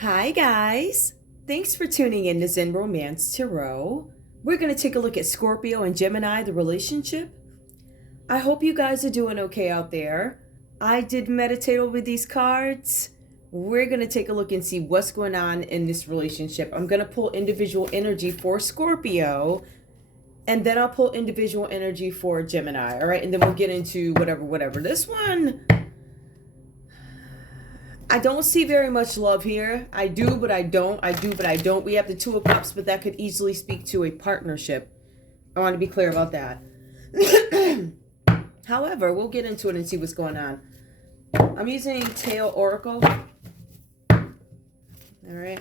Hi, guys. Thanks for tuning in to Zen Romance Tarot. We're going to take a look at Scorpio and Gemini, the relationship. I hope you guys are doing okay out there. I did meditate over these cards. We're going to take a look and see what's going on in this relationship. I'm going to pull individual energy for Scorpio, and then I'll pull individual energy for Gemini, all right? And then we'll get into whatever. This one, I don't see very much love here. I do, but I don't. I do, but I don't. We have the Two of Cups, but that could easily speak to a partnership. I want to be clear about that. However, we'll get into it and see what's going on. I'm using Tail Oracle. All right.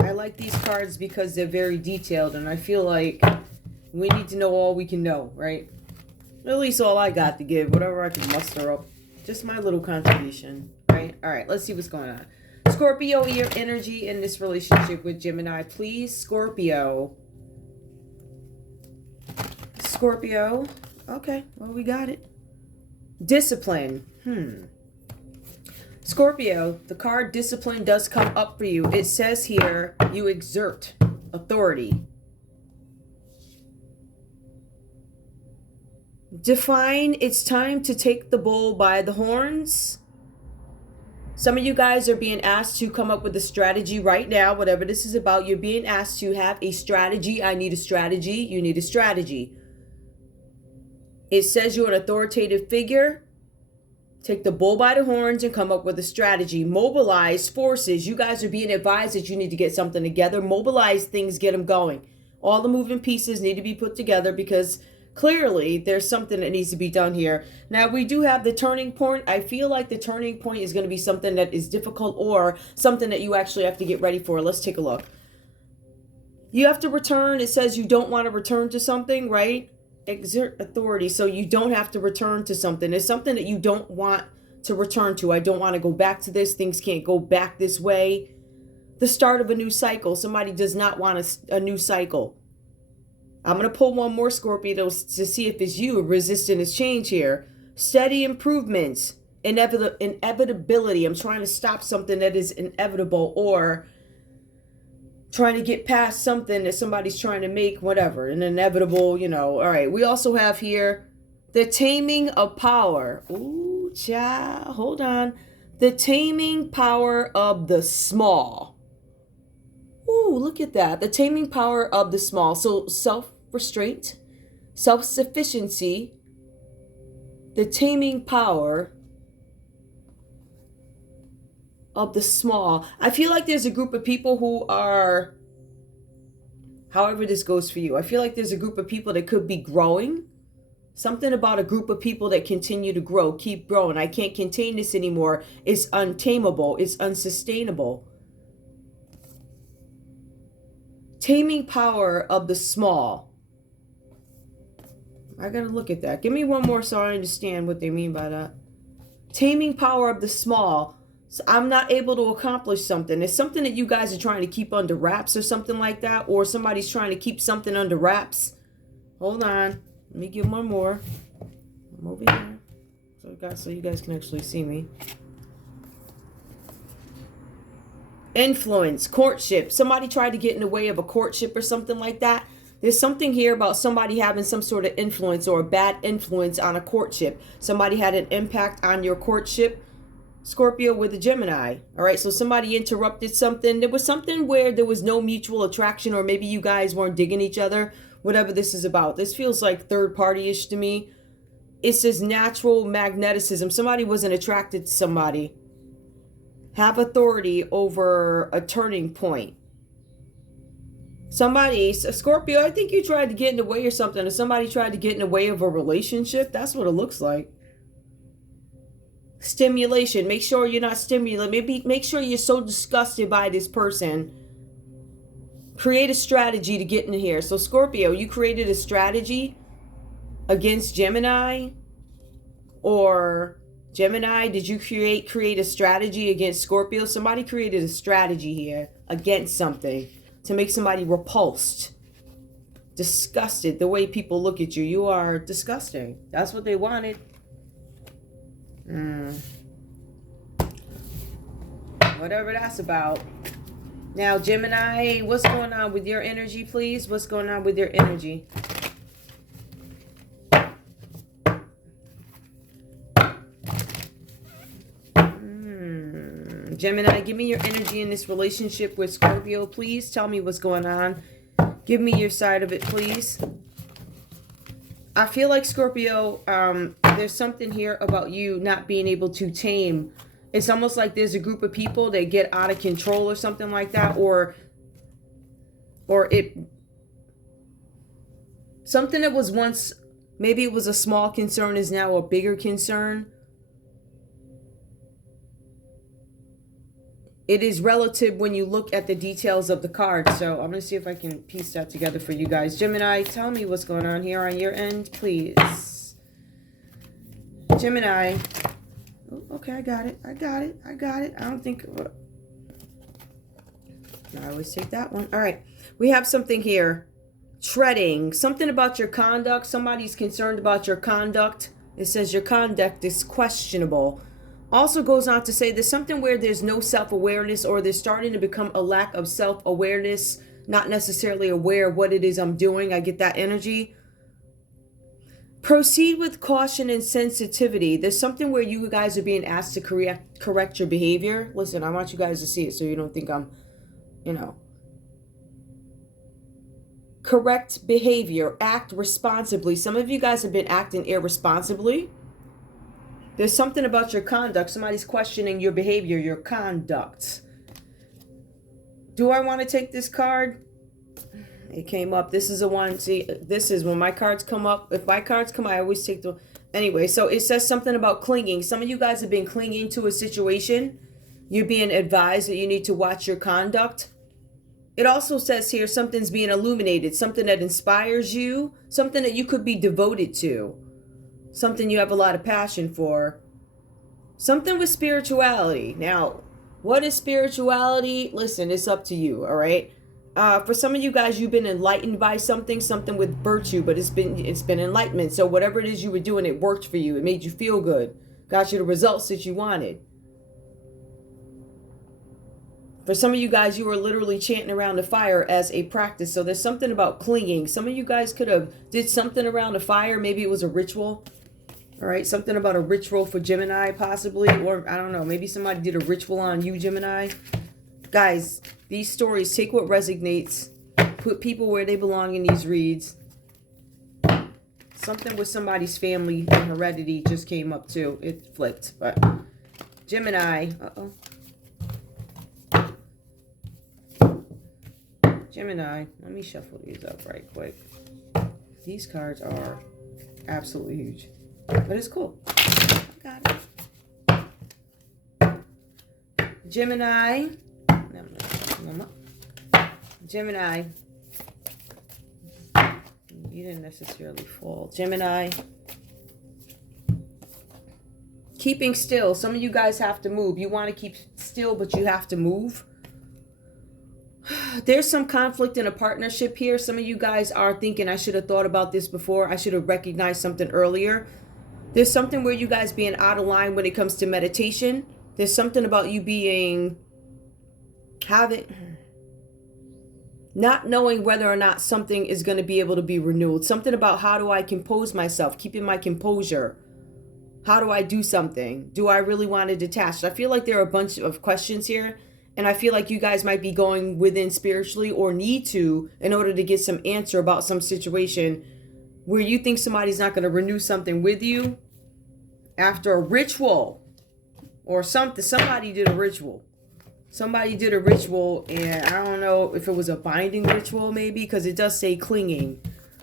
I like these cards because they're very detailed, and I feel like we need to know all we can know, right? At least all I got to give, whatever I can muster up. Just my little contribution. All right, let's see what's going on. Scorpio, your energy in this relationship with Gemini, please. Scorpio. Scorpio. Okay, well, we got it. Discipline. Scorpio, the card discipline does come up for you. It says here, you exert authority. Define it's time to take the bull by the horns. Some of you guys are being asked to come up with a strategy right now, whatever this is about. You're being asked to have a strategy. I need a strategy. You need a strategy. It says you're an authoritative figure. Take the bull by the horns and come up with a strategy. Mobilize forces. You guys are being advised that you need to get something together. Mobilize things, get them going. All the moving pieces need to be put together because clearly there's something that needs to be done here. Now, we do have the turning point. I feel like the turning point is going to be something that is difficult or something that you actually have to get ready for. Let's take a look. You have to return. It says you don't want to return to something, right? Exert authority. So you don't have to return to something. It's something that you don't want to return to. I don't want to go back to this. Things can't go back this way. The start of a new cycle. Somebody does not want a new cycle. I'm going to pull one more, Scorpio, to see if it's you resisting this change here. Steady improvements. Inevitability. I'm trying to stop something that is inevitable or trying to get past something that somebody's trying to make, whatever. An inevitable, All right. We also have here the taming of power. Ooh, child. Hold on. The taming power of the small. Ooh, look at that. The taming power of the small. So self-restraint, self-sufficiency, the taming power of the small. I feel like there's a group of people who are, however this goes for you, I feel like there's a group of people that could be growing. Something about a group of people that continue to grow, keep growing. I can't contain this anymore. It's untamable. It's unsustainable. Taming power of the small. I gotta look at that. Give me one more so I understand what they mean by that. Taming power of the small. So I'm not able to accomplish something. It's something that you guys are trying to keep under wraps or something like that. Or somebody's trying to keep something under wraps. Hold on. Let me give one more. I'm over here. So you guys can actually see me. Influence, courtship. Somebody tried to get in the way of a courtship or something like that. There's something here about somebody having some sort of influence or a bad influence on a courtship. Somebody had an impact on your courtship, Scorpio, with a Gemini. All right, so somebody interrupted something. There was something where there was no mutual attraction, or maybe you guys weren't digging each other, whatever this is about. This feels like third party-ish to me. It says natural magnetism. Somebody wasn't attracted to somebody. Have authority over a turning point. Scorpio, I think you tried to get in the way or something, or somebody tried to get in the way of a relationship. That's what it looks like. Stimulation. Make sure you're not stimulated. Maybe make sure you're so disgusted by this person. Create a strategy to get in here. So Scorpio, you created a strategy against Gemini, or Gemini, did you create a strategy against Scorpio? Somebody created a strategy here against something to make somebody repulsed, disgusted. The way people look at you, you are disgusting. That's what they wanted. Whatever that's about. Now, Gemini, what's going on with your energy, please? What's going on with your energy? Gemini, give me your energy in this relationship with Scorpio, please. Tell me what's going on. Give me your side of it, please. I feel like Scorpio, there's something here about you not being able to tame. It's almost like there's a group of people that get out of control or something like that, or something that was once, maybe it was a small concern is now a bigger concern. It is relative when you look at the details of the card. So I'm going to see if I can piece that together for you guys. Gemini, tell me what's going on here on your end, please. Gemini. Oh, okay, I got it. I don't think... I always take that one. All right. We have something here. Treading. Something about your conduct. Somebody's concerned about your conduct. It says your conduct is questionable. Also goes on to say there's something where there's no self-awareness, or there's starting to become a lack of self-awareness, not necessarily aware of what it is I'm doing. I get that energy. Proceed with caution and sensitivity. There's something where you guys are being asked to correct your behavior. Listen, I want you guys to see it so you don't think I'm, correct behavior. Act responsibly. Some of you guys have been acting irresponsibly. There's something about your conduct. Somebody's questioning your behavior, your conduct. Do I want to take this card? It came up. This is a one. See, this is when my cards come up. If my cards come, I always take the... Anyway, so it says something about clinging. Some of you guys have been clinging to a situation. You're being advised that you need to watch your conduct. It also says here something's being illuminated. Something that inspires you. Something that you could be devoted to. Something you have a lot of passion for. Something with spirituality. Now, what is spirituality? Listen, it's up to you, all right? For some of you guys, you've been enlightened by something with virtue, but it's been enlightenment. So whatever it is you were doing, it worked for you. It made you feel good. Got you the results that you wanted. For some of you guys, you were literally chanting around the fire as a practice. So there's something about clinging. Some of you guys could have did something around the fire. Maybe it was a ritual. All right, something about a ritual for Gemini, possibly. Or, I don't know, maybe somebody did a ritual on you, Gemini. Guys, these stories, take what resonates. Put people where they belong in these reads. Something with somebody's family and heredity just came up, too. It flipped, but... Gemini. Uh-oh. Gemini. Let me shuffle these up right quick. These cards are absolutely huge. But it's cool. I got it. Gemini. Gemini. You didn't necessarily fall. Gemini. Keeping still. Some of you guys have to move. You want to keep still, but you have to move. There's some conflict in a partnership here. Some of you guys are thinking, I should have thought about this before. I should have recognized something earlier. There's something where you guys being out of line when it comes to meditation. There's something about you not knowing whether or not something is going to be able to be renewed. Something about how do I compose myself, keeping my composure. How do I do something? Do I really want to detach? I feel like there are a bunch of questions here. And I feel like you guys might be going within spiritually or need to in order to get some answer about some situation where you think somebody's not going to renew something with you after a ritual or something. Somebody did a ritual. Somebody did a ritual, and I don't know if it was a binding ritual maybe, because it does say clinging.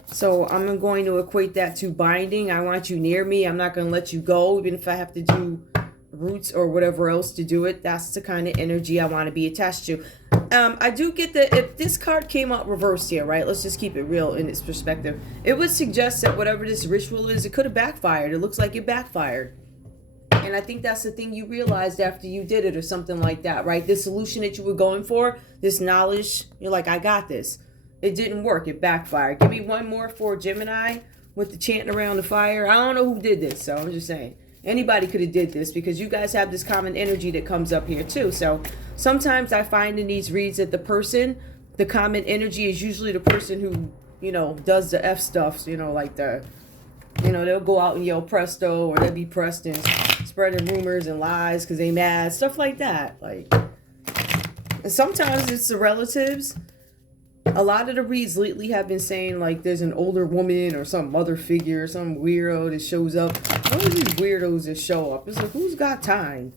So I'm going to equate that to binding. I want you near me. I'm not going to let you go, even if I have to do roots or whatever else to do it. That's the kind of energy I want to be attached to. I do get that if this card came out reversed here, right? Let's just keep it real in its perspective. It would suggest that whatever this ritual is, it could have backfired. It looks like it backfired. And I think that's the thing you realized after you did it or something like that, right? This solution that you were going for, this knowledge, you're like, I got this. It didn't work. It backfired. Give me one more for Gemini with the chanting around the fire. I don't know who did this, so I'm just saying. Anybody could have did this because you guys have this common energy that comes up here too. So sometimes I find in these reads that the common energy is usually the person who, does the F stuff, like they'll go out and yell presto, or they'll be pressed and spreading rumors and lies because they mad, stuff like that. And sometimes it's the relatives. A lot of the reads lately have been saying like there's an older woman or some mother figure, some weirdo that shows up. What are these weirdos that show up? It's like, who's got time?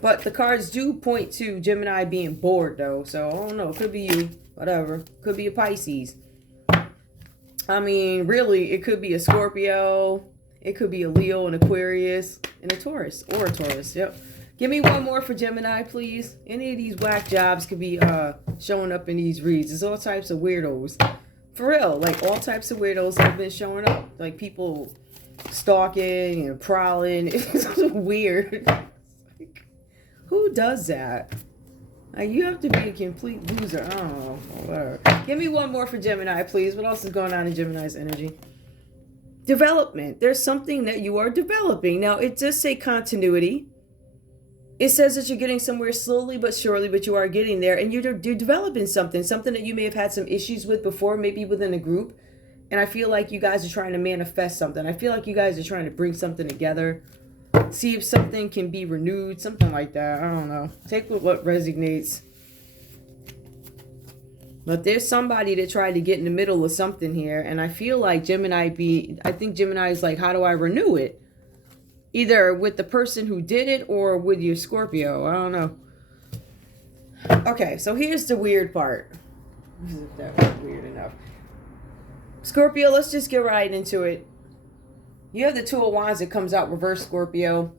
But the cards do point to Gemini being bored though. So I don't know. It could be you. Whatever. Could be a Pisces. I mean, really, it could be a Scorpio. It could be a Leo, an Aquarius, and a Taurus. Or a Taurus. Yep. Give me one more for Gemini, please. Any of these whack jobs could be showing up in these reads. There's all types of weirdos. For real, like all types of weirdos have been showing up. Like people stalking and prowling. It's weird. Like, who does that? Like, you have to be a complete loser. I don't know. Whatever. Give me one more for Gemini, please. What else is going on in Gemini's energy? Development. There's something that you are developing. Now, it does say continuity. It says that you're getting somewhere slowly but surely, but you are getting there. And you're developing something that you may have had some issues with before, maybe within a group. And I feel like you guys are trying to manifest something. I feel like you guys are trying to bring something together. See if something can be renewed, something like that. I don't know. Take what resonates. But there's somebody that tried to get in the middle of something here. And I feel like I think Gemini is like, how do I renew it? Either with the person who did it or with your Scorpio. I don't know. Okay, so here's the weird part. That was weird enough. Scorpio, let's just get right into it. You have the Two of Wands that comes out reverse, Scorpio.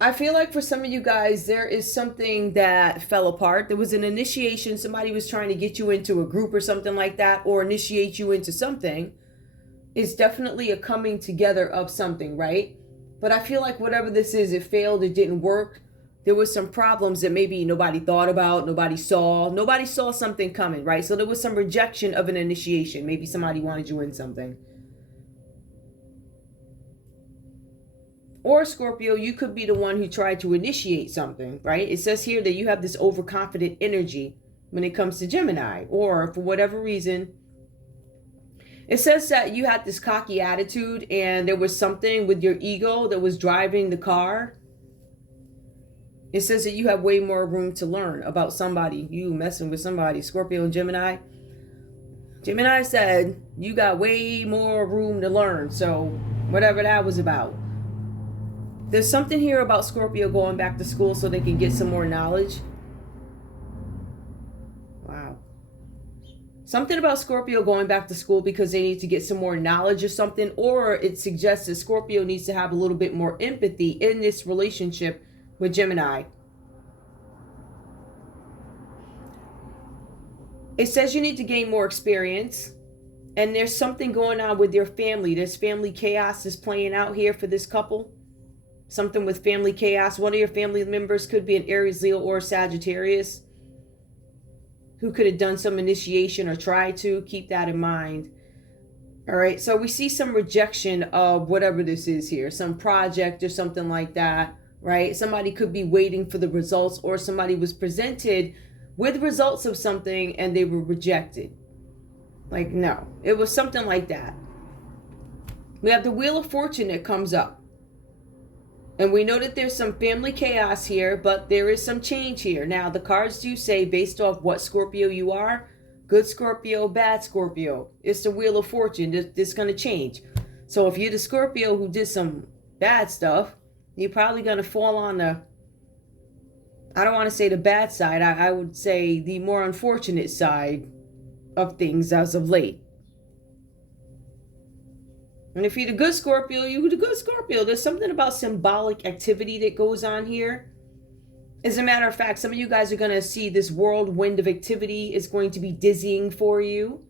I feel like for some of you guys, there is something that fell apart. There was an initiation. Somebody was trying to get you into a group or something like that, or initiate you into something. It's definitely a coming together of something, right? But I feel like whatever this is, it failed, it didn't work. There was some problems that maybe nobody thought about, nobody saw something coming, right? So there was some rejection of an initiation. Maybe somebody wanted you in something. Or Scorpio, you could be the one who tried to initiate something, right? It says here that you have this overconfident energy when it comes to Gemini, or for whatever reason, it says that you had this cocky attitude and there was something with your ego that was driving the car. It says that you have way more room to learn about somebody, you messing with somebody, Scorpio and Gemini. Gemini said you got way more room to learn. So whatever that was about. There's something here about Scorpio going back to school so they can get some more knowledge. Wow. Something about Scorpio going back to school because they need to get some more knowledge or something. Or it suggests that Scorpio needs to have a little bit more empathy in this relationship with Gemini. It says you need to gain more experience. And there's something going on with your family. There's family chaos is playing out here for this couple. Something with family chaos. One of your family members could be an Aries, Leo, or Sagittarius who could have done some initiation or tried to. Keep that in mind. All right, so we see some rejection of whatever this is here, some project or something like that, right? Somebody could be waiting for the results, or somebody was presented with results of something and they were rejected. Like, no, it was something like that. We have the Wheel of Fortune that comes up. And we know that there's some family chaos here, but there is some change here. Now, the cards do say, based off what Scorpio you are, good Scorpio, bad Scorpio. It's the Wheel of Fortune. This is going to change. So if you're the Scorpio who did some bad stuff, you're probably going to fall on the, I don't want to say the bad side. I would say the more unfortunate side of things as of late. And if you're the good Scorpio, you're the good Scorpio. There's something about symbolic activity that goes on here. As a matter of fact, some of you guys are going to see this whirlwind of activity is going to be dizzying for you.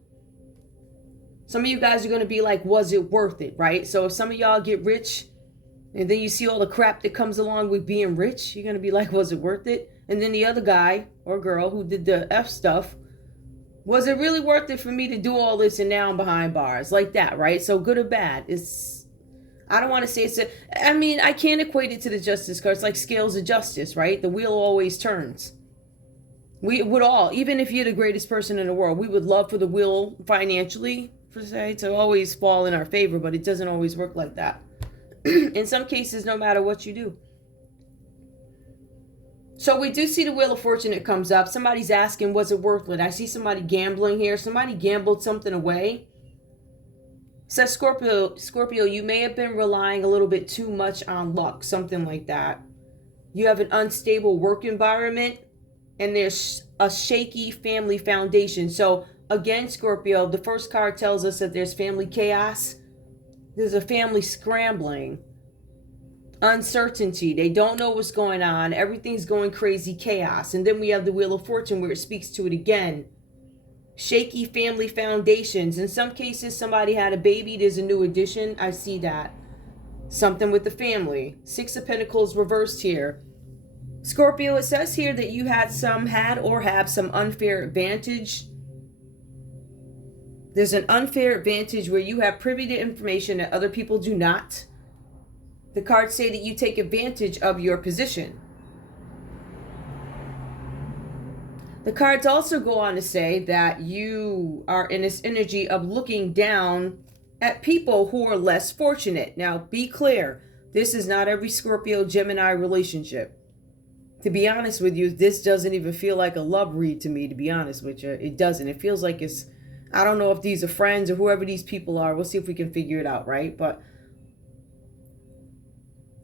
Some of you guys are going to be like, was it worth it, right? So if some of y'all get rich and then you see all the crap that comes along with being rich, you're going to be like, was it worth it? And then the other guy or girl who did the F stuff, was it really worth it for me to do all this and now I'm behind bars? Like that, right? So good or bad. I don't want to say I mean, I can't equate it to the justice card. It's like scales of justice, right? The wheel always turns. We would all, even if you're the greatest person in the world, we would love for the wheel financially, per se, to always fall in our favor, but it doesn't always work like that. In some cases, no matter what you do. So we do see the Wheel of Fortune that comes up. Somebody's asking, was it worth it? I see somebody gambling here. Somebody gambled something away. Says Scorpio, you may have been relying a little bit too much on luck, something like that. You have an unstable work environment, and there's a shaky family foundation. So again, Scorpio, the first card tells us that there's family chaos. There's a family scrambling. Uncertainty. They don't know what's going on. Everything's going crazy, chaos. And then we have the Wheel of Fortune where it speaks to it again. Shaky family foundations. In some cases, somebody had a baby. There's a new addition. I see that. Something with the family. Six of Pentacles reversed here. Scorpio, it says here that you had or have some unfair advantage. There's an unfair advantage where you have privy to information that other people do not. The cards say that you take advantage of your position. The cards also go on to say that you are in this energy of looking down at people who are less fortunate. Now, be clear. This is not every Scorpio Gemini relationship. To be honest with you, this doesn't even feel like a love read to me, to be honest with you. It doesn't. It feels like it's, I don't know if these are friends or whoever these people are. We'll see if we can figure it out, right? But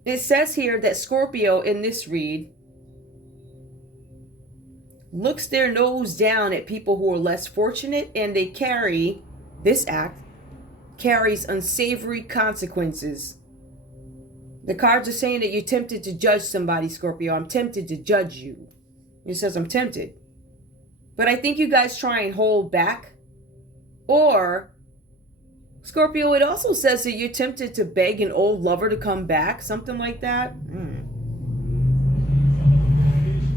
it says here that Scorpio in this read looks their nose down at people who are less fortunate, and they carry, this act carries unsavory consequences. The cards are saying that you're tempted to judge somebody, Scorpio. I'm tempted to judge you. It says I'm tempted. But I think you guys try and hold back. Or, Scorpio, it also says that you're tempted to beg an old lover to come back. Something like that.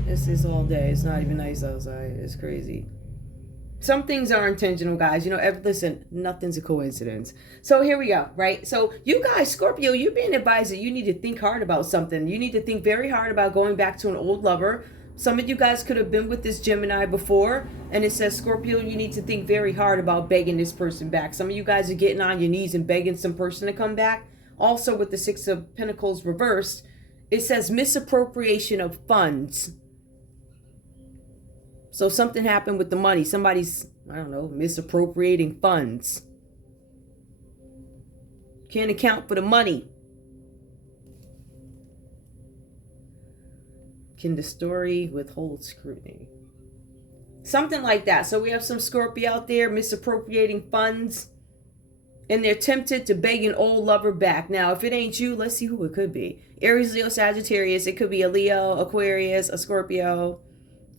This is all day. It's not even nice outside. It's crazy. Some things are intentional, guys. You know, listen, nothing's a coincidence. So here we go, right? So you guys, Scorpio, you're being advised that you need to think hard about something. You need to think very hard about going back to an old lover. Some of you guys could have been with this Gemini before, and it says, Scorpio, you need to think very hard about begging this person back. Some of you guys are getting on your knees and begging some person to come back. Also, with the Six of Pentacles reversed, it says misappropriation of funds. So something happened with the money. Somebody's, I don't know, misappropriating funds. Can't account for the money. Can the story withhold scrutiny? Something like that. So we have some Scorpio out there misappropriating funds, and they're tempted to beg an old lover back. Now, if it ain't you, let's see who it could be. Aries, Leo, Sagittarius. It could be a Leo, Aquarius, a Scorpio,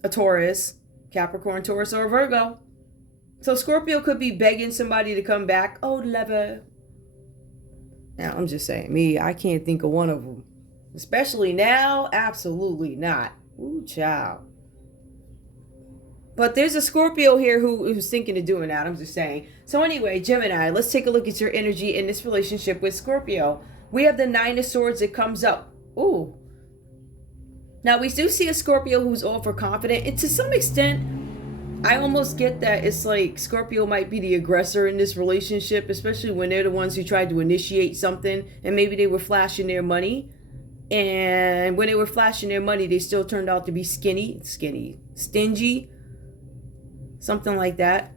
a Taurus, Capricorn, Taurus, or a Virgo. So Scorpio could be begging somebody to come back. Old lover. Now, I'm just saying, I can't think of one of them. Especially now, absolutely not. Ooh, child. But there's a Scorpio here who's thinking of doing that. I'm just saying. So anyway, Gemini, let's take a look at your energy in this relationship with Scorpio. We have the Nine of Swords that comes up. Ooh. Now, we do see a Scorpio who's overconfident. And to some extent, I almost get that it's like Scorpio might be the aggressor in this relationship, especially when they're the ones who tried to initiate something, and maybe they were flashing their money. And when they were flashing their money, they still turned out to be stingy, something like that.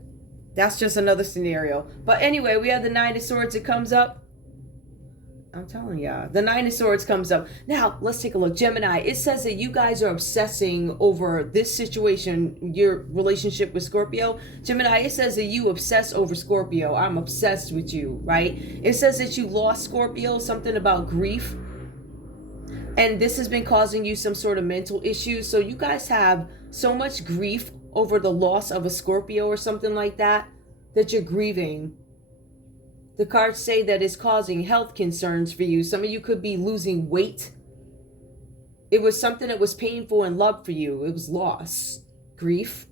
That's just another scenario. But anyway, we have the Nine of Swords that comes up. I'm telling y'all, the Nine of Swords comes up. Now, let's take a look. Gemini, it says that you guys are obsessing over this situation, your relationship with Scorpio. Gemini, it says that you obsess over Scorpio. I'm obsessed with you, right? It says that you lost Scorpio, something about grief. And this has been causing you some sort of mental issues. So you guys have so much grief over the loss of a Scorpio or something like that, that you're grieving. The cards say that it's causing health concerns for you. Some of you could be losing weight. It was something that was painful in love for you. It was loss, grief.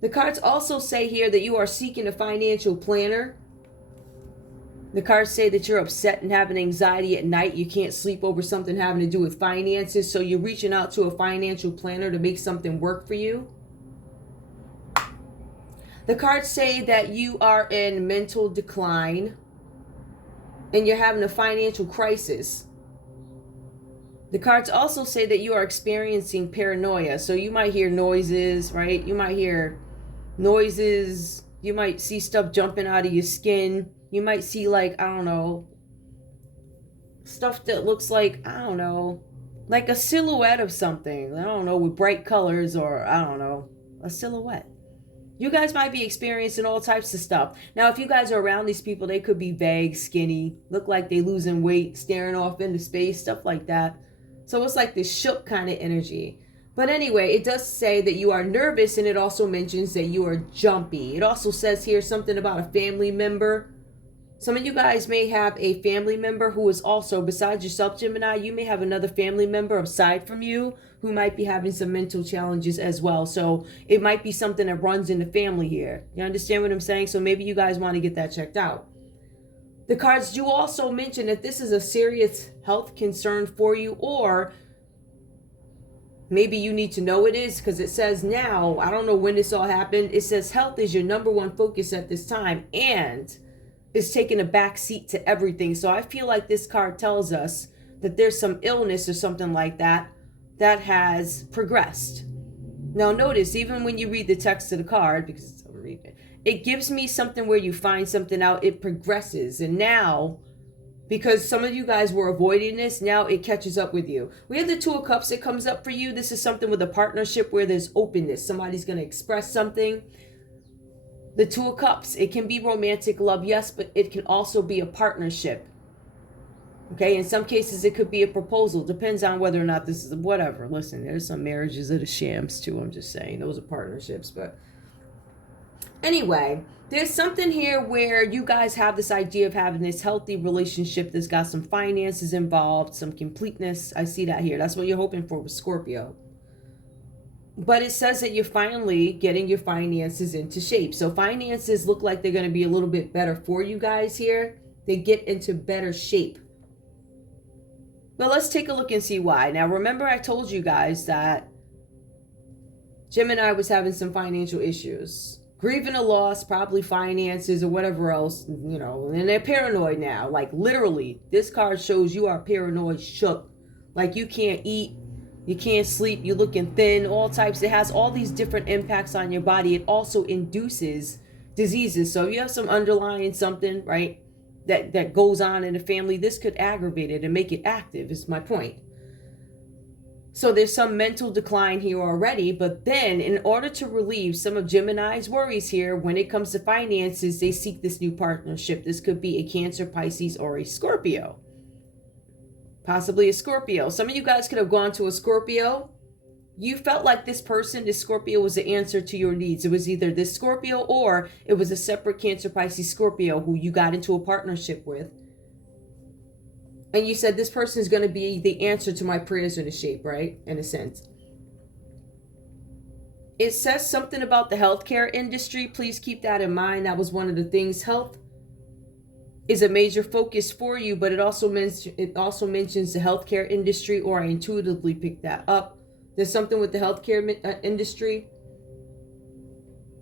The cards also say here that you are seeking a financial planner. The cards say that you're upset and having anxiety at night. You can't sleep over something having to do with finances. So you're reaching out to a financial planner to make something work for you. The cards say that you are in mental decline and you're having a financial crisis. The cards also say that you are experiencing paranoia. So you might hear noises, right? You might hear noises. You might see stuff jumping out of your skin. You might see, like, I don't know, stuff that looks like, I don't know, like a silhouette of something. I don't know, with bright colors, or I don't know, a silhouette. You guys might be experiencing all types of stuff. Now, if you guys are around these people, they could be vague, skinny, look like they losing weight, staring off into space, stuff like that. So it's like this shook kind of energy. But anyway, it does say that you are nervous, and it also mentions that you are jumpy. It also says here something about a family member. Some of you guys may have a family member who is also, besides yourself, Gemini, you may have another family member aside from you who might be having some mental challenges as well. So it might be something that runs in the family here. You understand what I'm saying? So maybe you guys want to get that checked out. The cards do also mention that this is a serious health concern for you, or maybe you need to know it is, because it says now, I don't know when this all happened, it says health is your number one focus at this time, and is taking a back seat to everything. So I feel like this card tells us that there's some illness or something like that that has progressed. Now notice, even when you read the text of the card, because I'm reading it, it gives me something where you find something out, it progresses. And now, because some of you guys were avoiding this, now it catches up with you. We have the Two of Cups that comes up for you. This is something with a partnership where there's openness. Somebody's going to express something. The Two of Cups, it can be romantic love, yes, but it can also be a partnership. Okay, in some cases it could be a proposal. Depends on whether or not this is whatever. Listen, there's some marriages that are shams too. I'm just saying those are partnerships. But anyway, there's something here where you guys have this idea of having this healthy relationship that's got some finances involved, some completeness. I see that here. That's what you're hoping for with Scorpio. But it says that you're finally getting your finances into shape. So finances look like they're going to be a little bit better for you guys here. They get into better shape. But let's take a look and see why. Now, remember I told you guys that Gemini was having some financial issues. Grieving a loss, probably finances or whatever else, you know. And they're paranoid now. Like literally, this card shows you are paranoid, shook. Like you can't eat. You can't sleep, you're looking thin, all types. It has all these different impacts on your body. It also induces diseases. So if you have some underlying something, right, that goes on in the family, this could aggravate it and make it active, is my point. So there's some mental decline here already, but then in order to relieve some of Gemini's worries here, when it comes to finances, they seek this new partnership. This could be a Cancer, Pisces, or a Scorpio. Possibly a Scorpio. Some of you guys could have gone to a Scorpio. You felt like this person, this Scorpio, was the answer to your needs. It was either this Scorpio or it was a separate Cancer, Pisces, Scorpio who you got into a partnership with. And you said this person is going to be the answer to my prayers in a shape, right? In a sense. It says something about the healthcare industry. Please keep that in mind. That was one of the things. Health is a major focus for you, but it also mentions the healthcare industry, or I intuitively picked that up. There's something with the healthcare industry.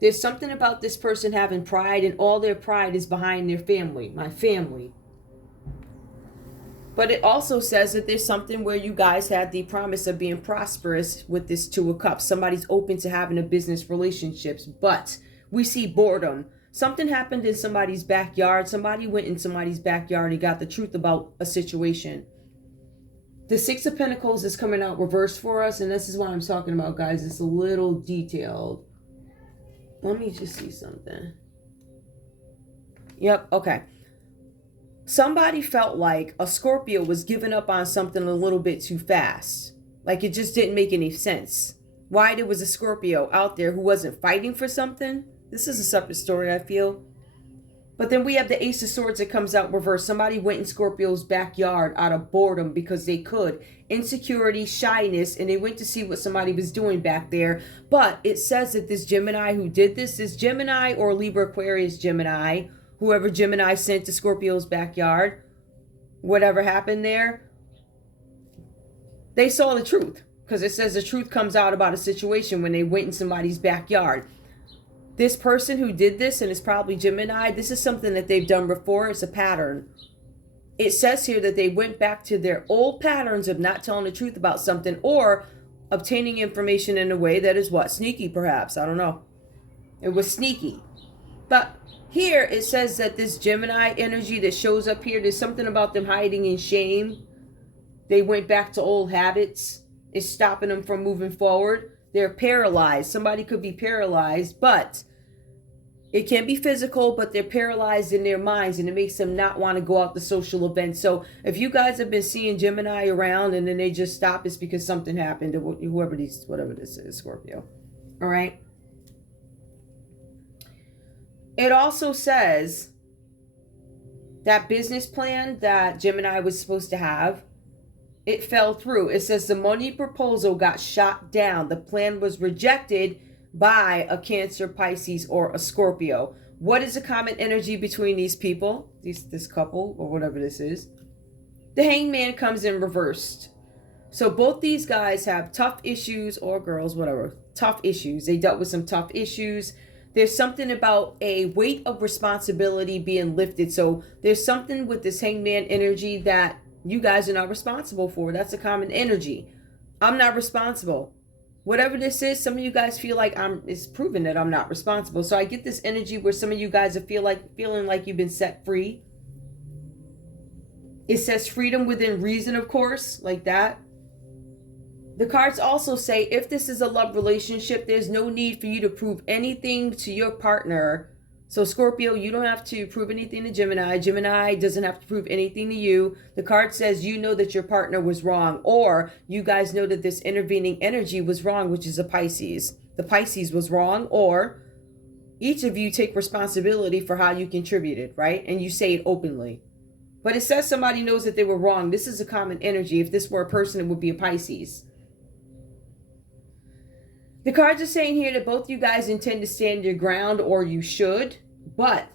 There's something about this person having pride, and all their pride is behind their family, my family. But it also says that there's something where you guys had the promise of being prosperous with this Two of Cups. Somebody's open to having a business relationships, but we see boredom. Something happened in somebody's backyard. Somebody went in somebody's backyard and got the truth about a situation. The Six of Pentacles is coming out reversed for us, and this is what I'm talking about, guys. It's a little detailed. Let me just see something. Yep, okay. Somebody felt like a Scorpio was giving up on something a little bit too fast. Like it just didn't make any sense. Why there was a Scorpio out there who wasn't fighting for something? This is a separate story, I feel. But then we have the Ace of Swords that comes out reversed. Somebody went in Scorpio's backyard out of boredom because they could. Insecurity, shyness, and they went to see what somebody was doing back there. But it says that this Gemini who did this, this Gemini or Libra Aquarius Gemini, whoever Gemini sent to Scorpio's backyard, whatever happened there, they saw the truth. Because it says the truth comes out about a situation when they went in somebody's backyard. This person who did this, and it's probably Gemini, this is something that they've done before. It's a pattern. It says here that they went back to their old patterns of not telling the truth about something, or obtaining information in a way that is what? Sneaky, perhaps. I don't know. It was sneaky. But here it says that this Gemini energy that shows up here, there's something about them hiding in shame. They went back to old habits. It's stopping them from moving forward. They're paralyzed. Somebody could be paralyzed, but it can be physical, but they're paralyzed in their minds, and it makes them not want to go out to social events. So if you guys have been seeing Gemini around and then they just stop, it's because something happened to whatever this is, Scorpio. All right. It also says that business plan that Gemini was supposed to have, it fell through. It says the money proposal got shot down. The plan was rejected by a Cancer, Pisces, or a Scorpio. What is the common energy between these people, this couple, or whatever this is? The Hangman comes in reversed. So both these guys have tough issues, or girls, whatever, tough issues. They dealt with some tough issues. There's something about a weight of responsibility being lifted. So there's something with this Hangman energy that you guys are not responsible for. That's a common energy. I'm not responsible. Whatever this is, some of you guys feel like it's proven that I'm not responsible. So I get this energy where some of you guys are feeling like you've been set free. It says freedom within reason, of course, like that. The cards also say if this is a love relationship, there's no need for you to prove anything to your partner. So Scorpio, you don't have to prove anything to Gemini. Gemini doesn't have to prove anything to you. The card says you know that your partner was wrong, or you guys know that this intervening energy was wrong, which is a Pisces. The Pisces was wrong, or each of you take responsibility for how you contributed, right? And you say it openly. But it says somebody knows that they were wrong. This is a common energy. If this were a person, it would be a Pisces. The cards are saying here that both you guys intend to stand your ground, or you should, but,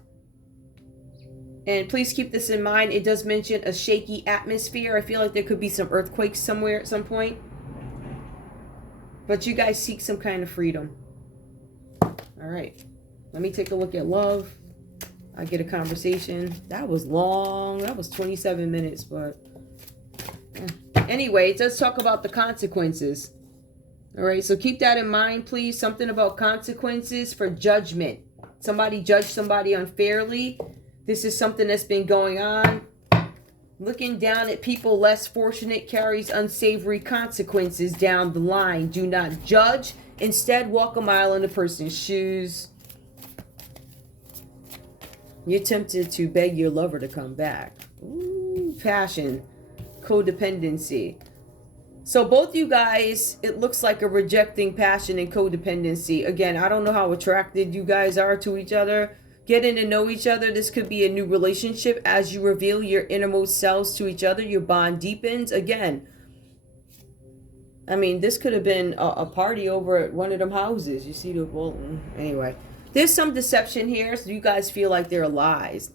and please keep this in mind, it does mention a shaky atmosphere. I feel like there could be some earthquakes somewhere at some point. But you guys seek some kind of freedom. All right. Let me take a look at love. I get a conversation. That was long. That was 27 minutes, but anyway, it does talk about the consequences. All right, so keep that in mind, please. Something about consequences for judgment. Somebody judged somebody unfairly. This is something that's been going on. Looking down at people less fortunate carries unsavory consequences down the line. Do not judge. Instead, walk a mile in a person's shoes. You're tempted to beg your lover to come back. Ooh, passion, codependency. So both you guys, it looks like a rejecting passion and codependency. Again, I don't know how attracted you guys are to each other. Getting to know each other. This could be a new relationship. As you reveal your innermost selves to each other, your bond deepens. Again, I mean, this could have been a party over at one of them houses. You see the, well, anyway. There's some deception here. So you guys feel like there are lies.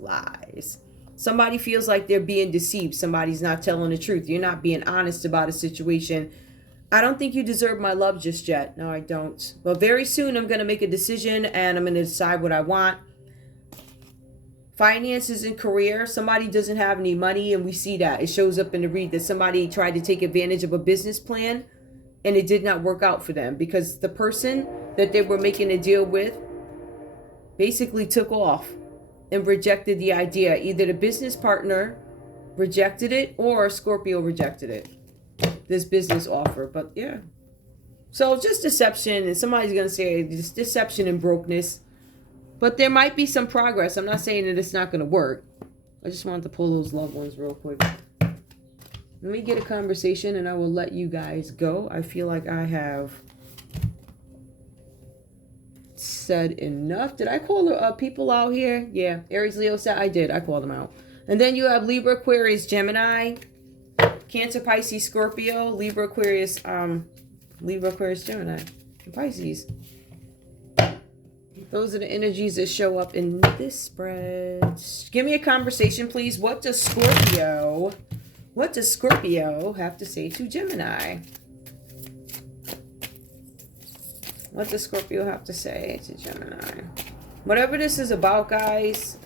Somebody feels like they're being deceived. Somebody's not telling the truth. You're not being honest about a situation. I don't think you deserve my love just yet. No, I don't. But very soon I'm going to make a decision and I'm going to decide what I want. Finances and career. Somebody doesn't have any money, and we see that. It shows up in the read that somebody tried to take advantage of a business plan and it did not work out for them because the person that they were making a deal with basically took off and rejected the idea. Either the business partner rejected it or Scorpio rejected it. This business offer. But yeah. So just deception. And somebody's going to say this deception and brokenness. But there might be some progress. I'm not saying that it's not going to work. I just wanted to pull those loved ones real quick. Let me get a conversation and I will let you guys go. I feel like I have said enough. Did I call the people out here? Yeah, Aries, Leo, said I did. I called them out. And then you have Libra, Aquarius, Gemini, Cancer, Pisces, Scorpio, Libra, Aquarius, Gemini, and Pisces. Those are the energies that show up in this spread. Give me a conversation, please. What does Scorpio have to say to Gemini? What does Scorpio have to say to Gemini? Whatever this is about, guys,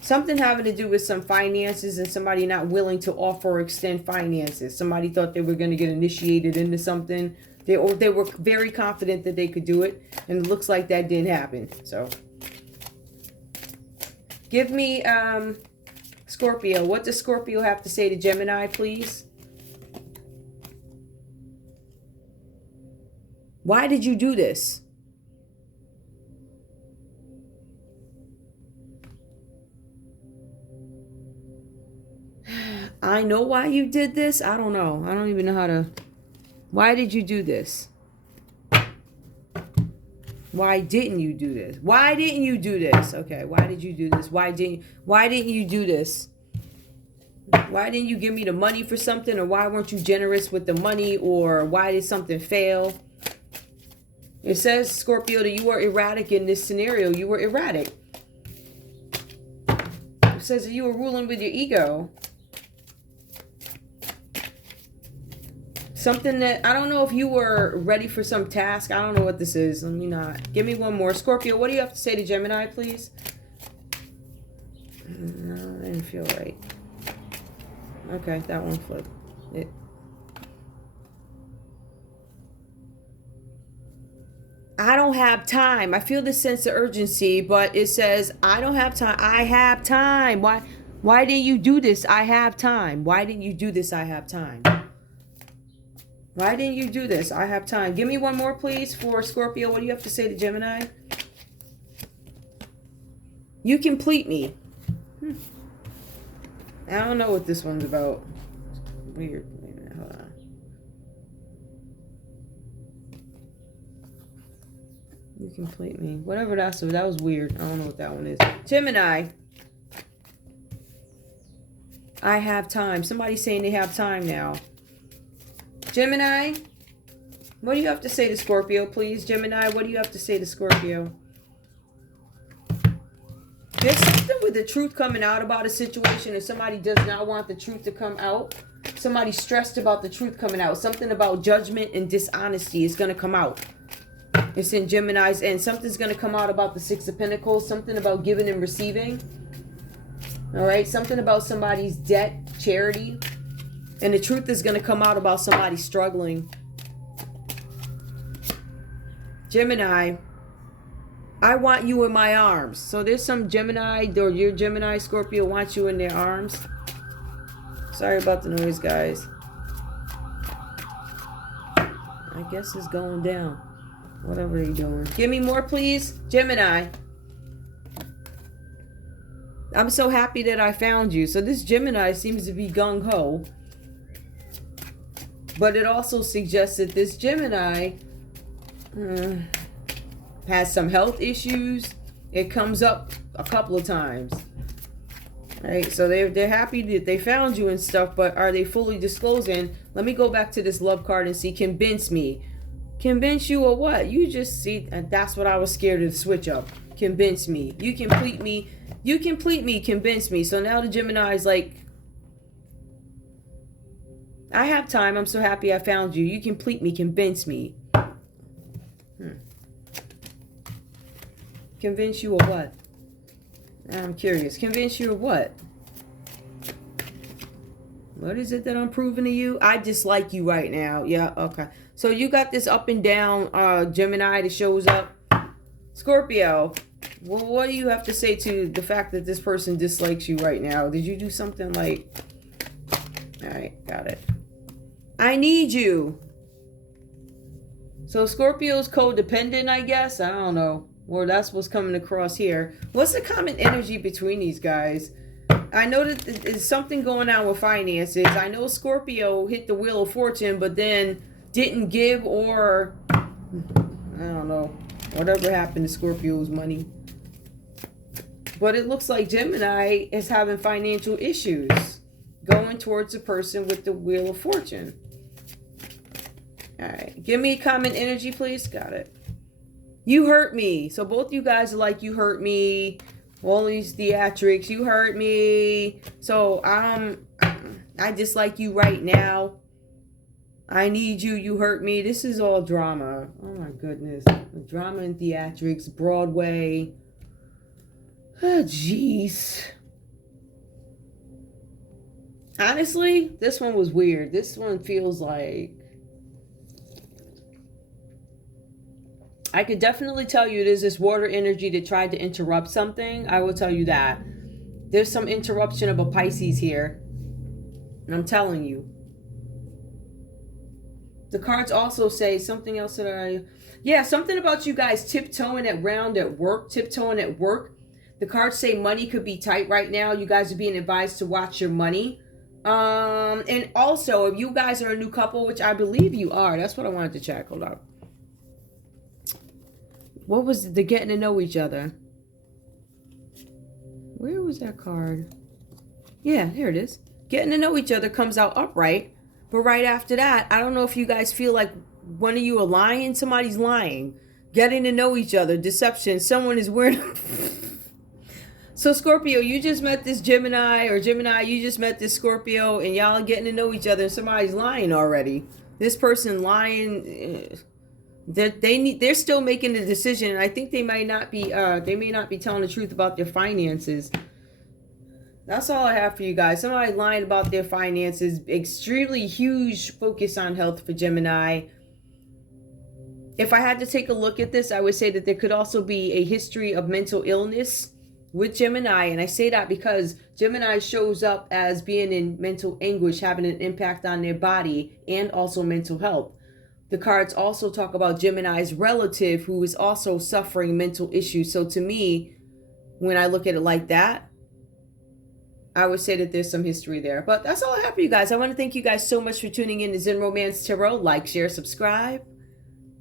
something having to do with some finances and somebody not willing to offer or extend finances. Somebody thought they were going to get initiated into something. They were very confident that they could do it, and it looks like that didn't happen. So, give me Scorpio. What does Scorpio have to say to Gemini, please? Why did you do this? I know why you did this. I don't know. I don't even know how to... Why did you do this? Why didn't you do this? Why didn't you do this? Okay, why did you do this? Why didn't you do this? Why didn't you give me the money for something? Or why weren't you generous with the money? Or why did something fail? It says, Scorpio, that you were erratic in this scenario. You were erratic. It says that you were ruling with your ego. Something that, I don't know if you were ready for some task. I don't know what this is. Let me not. Give me one more. Scorpio, what do you have to say to Gemini, please? No, I didn't feel right. Okay, that one flipped. I don't have time. I feel this sense of urgency, but it says, I don't have time. I have time. Why didn't you do this? I have time. Why didn't you do this? I have time. Why didn't you do this? I have time. Give me one more, please, for Scorpio. What do you have to say to Gemini? You complete me. I don't know what this one's about. Weird. Wait a minute. Hold on. You complete me. Whatever that was weird. I don't know what that one is. Gemini. I have time. Somebody's saying they have time now. Gemini, what do you have to say to Scorpio, please? Gemini, what do you have to say to Scorpio? There's something with the truth coming out about a situation, and somebody does not want the truth to come out. Somebody's stressed about the truth coming out. Something about judgment and dishonesty is going to come out. It's in Gemini's end. Something's going to come out about the Six of Pentacles. Something about giving and receiving. All right? Something about somebody's debt, charity. And the truth is going to come out about somebody struggling. Gemini, I want you in my arms. So there's some Gemini, or your Gemini, Scorpio wants you in their arms. Sorry about the noise, guys. I guess it's going down. Whatever they're doing. Give me more, please. Gemini. I'm so happy that I found you. So this Gemini seems to be gung-ho. But it also suggests that this Gemini has some health issues. It comes up a couple of times. Right? So they're happy that they found you and stuff, but are they fully disclosing? Let me go back to this love card and see. Convince me. Convince you or what? You just see, and that's what I was scared to switch up. Convince me. You complete me. You complete me. Convince me. So now the Gemini is like, I have time. I'm so happy I found you. You complete me. Convince me. Convince you or what? I'm curious. Convince you or what? What is it that I'm proving to you? I dislike you right now. Yeah, okay. So you got this up and down Gemini that shows up. Scorpio, well, what do you have to say to the fact that this person dislikes you right now? Did you do something like... All right, got it. I need you. So Scorpio's codependent, I guess. I don't know. Well, that's what's coming across here. What's the common energy between these guys? I know that there's something going on with finances. I know Scorpio hit the Wheel of Fortune, but then didn't give, or I don't know. Whatever happened to Scorpio's money. But it looks like Gemini is having financial issues. Going towards a person with the Wheel of Fortune. All right. Give me common energy, please. Got it. You hurt me. So both you guys are like, you hurt me. All these theatrics, you hurt me. So I dislike you right now. I need you, you hurt me. This is all drama. Oh my goodness. Drama and theatrics, Broadway. Oh, jeez. Honestly, this one was weird. This one feels like... I could definitely tell you there's this water energy that tried to interrupt something. I will tell you that. There's some interruption of a Pisces here. And I'm telling you. The cards also say something else that I... Yeah, something about you guys tiptoeing around at work. Tiptoeing at work. The cards say money could be tight right now. You guys are being advised to watch your money. And also, if you guys are a new couple, which I believe you are. That's what I wanted to check. Hold on. What was the getting to know each other? Where was that card? Yeah, here it is. Getting to know each other comes out upright. But right after that, I don't know if you guys feel like one of you are lying. Somebody's lying. Getting to know each other. Deception. Someone is wearing... So Scorpio, you just met this Gemini, or Gemini, you just met this Scorpio, and y'all are getting to know each other, and somebody's lying already. This person lying... They're still making the decision, and I think they may not be telling the truth about their finances. That's all I have for you guys. Somebody lying about their finances. Extremely huge focus on health for Gemini. If I had to take a look at this, I would say that there could also be a history of mental illness with Gemini, and I say that because Gemini shows up as being in mental anguish, having an impact on their body and also mental health. The cards also talk about Gemini's relative who is also suffering mental issues. So to me, when I look at it like that, I would say that there's some history there. But that's all I have for you guys. I want to thank you guys so much for tuning in to Zen Romance Tarot. Like, share, subscribe.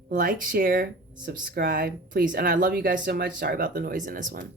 Like, share, subscribe, please. And I love you guys so much. Sorry about the noise in this one.